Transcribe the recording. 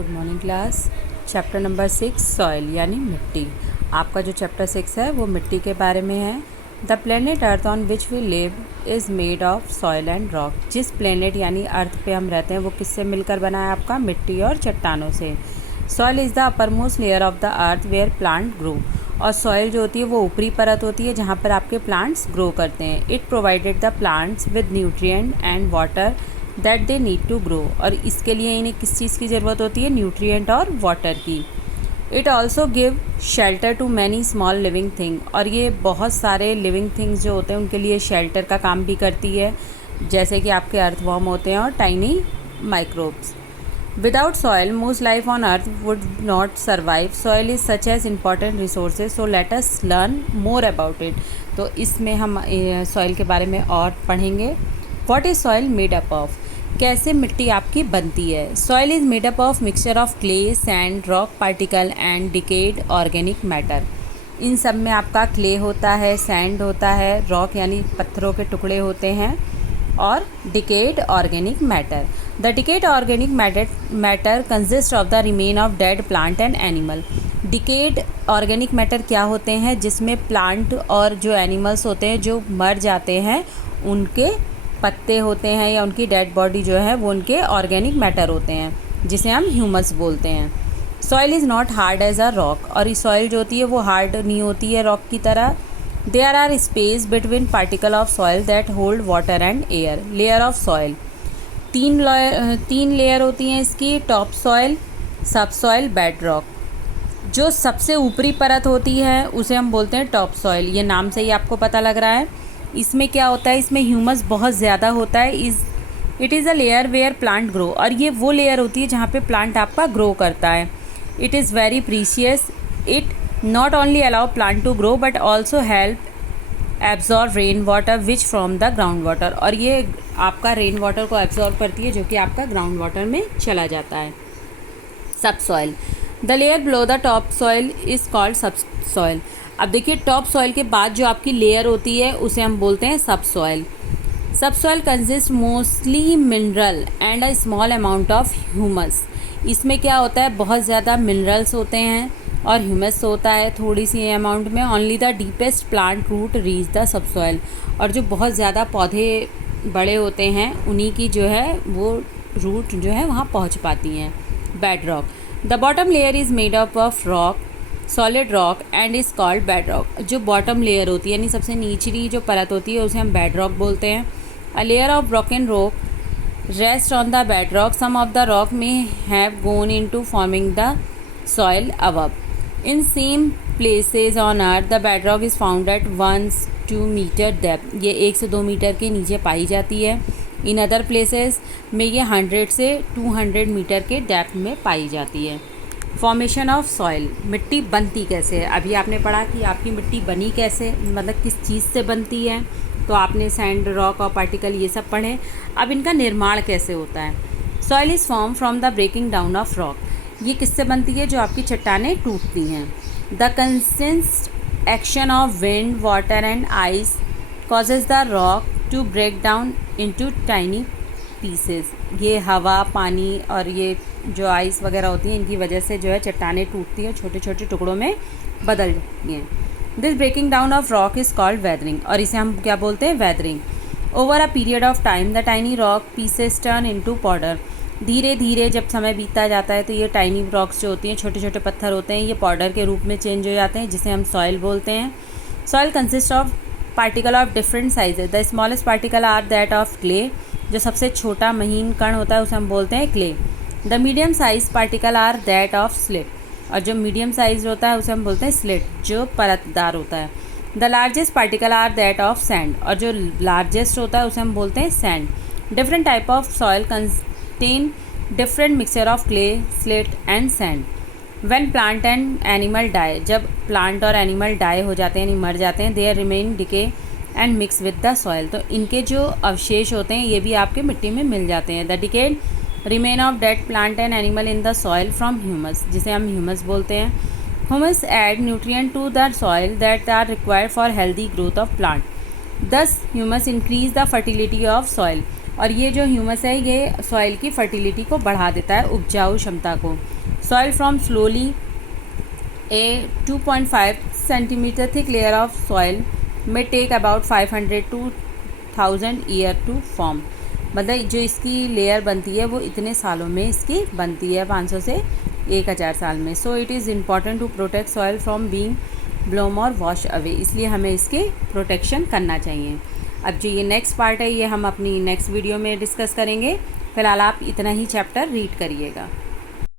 Good morning class. Chapter number 6 soil यानी मिट्टी। आपका जो चैप्टर 6 है वो मिट्टी के बारे में है। The planet earth on which we live is made of soil and rock. जिस प्लेनेट यानी अर्थ पे हम रहते हैं वो किससे मिलकर बना है? आपका मिट्टी और चट्टानों से। Soil is the upper most layer of the earth where plant grow. और सॉइल जो होती है वो ऊपरी परत होती है जहाँ पर आपके प्लांट्स ग्रो करते हैं। It provided the plants with nutrient and water that they need to grow. और इसके लिए इन्हें किस चीज़ की ज़रूरत होती है? न्यूट्रिएंट और वाटर की। It also give shelter to many small living thing. और ये बहुत सारे लिविंग थिंग्स जो होते हैं उनके लिए शेल्टर का काम भी करती है, जैसे कि आपके अर्थवॉर्म होते हैं और tiny microbes. Without soil most life on earth would not survive. Soil is such as important resources, so let us learn more about it. तो इसमें हम सॉइल के बारे में और पढ़ेंगे। What is soil made up of? कैसे मिट्टी आपकी बनती है? Soil is made up of mixture of clay, sand, rock particle and decayed organic matter. इन सब में आपका क्ले होता है, सैंड होता है, रॉक यानी पत्थरों के टुकड़े होते हैं और decade organic matter. The decade organic matter consist of the remain of dead plant and animal. Decade organic matter क्या होते हैं? जिसमें प्लांट और जो एनिमल्स होते हैं जो मर जाते हैं उनके पत्ते होते हैं या उनकी डेड बॉडी जो है वो उनके ऑर्गेनिक मैटर होते हैं, जिसे हम ह्यूमस बोलते हैं। Soil is not hard as a rock. और ये सॉइल जो होती है वो हार्ड नहीं होती है रॉक की तरह। There are space between particle of soil that hold water and air. Layer of soil, तीन लेयर होती हैं इसकी। Topsoil, subsoil, bedrock. जो सबसे ऊपरी परत होती है उसे हम बोलते हैं टॉप सॉइल। ये नाम से ही आपको पता लग रहा है। इसमें क्या होता है? इसमें ह्यूमस बहुत ज़्यादा होता है। It is a layer where plant grow. और ये वो लेयर होती है जहाँ पे प्लांट आपका ग्रो करता है। It is very precious. It not only allow plant to grow but also help absorb rain water which from the ground water. और ये आपका रेन वाटर को एब्जॉर्ब करती है जो कि आपका ग्राउंड वाटर में चला जाता है। सब soil, the layer below the top soil is called सब सॉइल। अब देखिए, टॉप सॉइल के बाद जो आपकी लेयर होती है उसे हम बोलते हैं सब सॉइल। सब soil consist mostly mineral and a small amount of humus. इसमें क्या होता है? बहुत ज़्यादा मिनरल्स होते हैं और ह्यूमस होता है थोड़ी सी अमाउंट में। Only the deepest plant root reach the subsoil. और जो बहुत ज़्यादा पौधे बड़े होते हैं उन्हीं की जो है वो रूट जो है वहाँ पहुँच पाती हैं। Bed rock, the bottom layer is made up of rock, solid rock and is called bed rock. जो बॉटम लेयर होती है यानी सबसे निचली जो परत होती है उसे हम बेड रॉक बोलते हैं। A layer of broken rock rest on the bed rock. Some of the rock में have gone into forming the soil above. In same places on earth the bed rock is found at 1-2 meter depth. ये 1 से 2 metre के नीचे पाई जाती है। In other places में ये 100 से 200 मीटर के डेप्थ में पाई जाती है। फॉर्मेशन ऑफ सॉइल, मिट्टी बनती कैसे है? अभी आपने पढ़ा कि आपकी मिट्टी बनी कैसे, मतलब किस चीज़ से बनती है। तो आपने सैंड, रॉक और पार्टिकल ये सब पढ़े। अब इनका निर्माण कैसे होता है? Soil is form from the breaking down of rock. ये किससे बनती है? जो आपकी चट्टानें टूटती हैं। The consistent action of wind, water and ice causes the rock to break down into tiny pieces. ये हवा, पानी और ये जो आइस वगैरह होती है इनकी वजह से जो है चट्टानें टूटती हैं, छोटे छोटे टुकड़ों में बदल जाती हैं। This breaking down of rock is called weathering. और इसे हम क्या बोलते हैं? Weathering. Over a period of time the tiny rock pieces turn into powder. धीरे धीरे जब समय बीतता जाता है तो ये टाइनी रॉक्स जो होती हैं, छोटे छोटे पत्थर होते हैं, ये पाउडर के रूप में चेंज हो जाते हैं, जिसे हम सॉइल बोलते हैं। Soil consist of particle of different sizes. The smallest particle are that of clay. जो सबसे छोटा महीन कण होता है उसे हम बोलते हैं clay. The medium size particle are that of silt. और जो मीडियम साइज होता है उसे हम बोलते हैं स्लिट, जो परतदार होता है। The largest particle are that of sand. और जो लार्जेस्ट होता है उसे हम बोलते हैं sand. Different type of soil contain different mixture of clay, silt and sand. When plant and animal die, जब प्लांट और एनिमल डाई हो जाते हैं यानी मर जाते हैं, their remain decay and mix with the soil. तो इनके जो अवशेष होते हैं ये भी आपके मिट्टी में मिल जाते हैं। The decayed remain of dead plant and animal in the soil from humus, जिसे हम ह्यूमस बोलते हैं। Humus add nutrient to the soil that are required for healthy growth of plant. Thus humus increase the fertility of soil. और ये जो humus है ये soil की फर्टिलिटी को बढ़ा देता है, उपजाऊ क्षमता को। Soil from slowly a 2.5 centimeter thick layer of soil में take about 500 to 1000 year to form. मतलब जो इसकी लेयर बनती है वो इतने सालों में इसकी बनती है, 500 से 1000 साल में। So it is important to protect soil from being blown or wash away, इसलिए हमें इसकी प्रोटेक्शन करना चाहिए। अब जो ये नेक्स्ट पार्ट है ये हम अपनी नेक्स्ट वीडियो में डिस्कस करेंगे। फ़िलहाल आप इतना ही चैप्टर रीड करिएगा।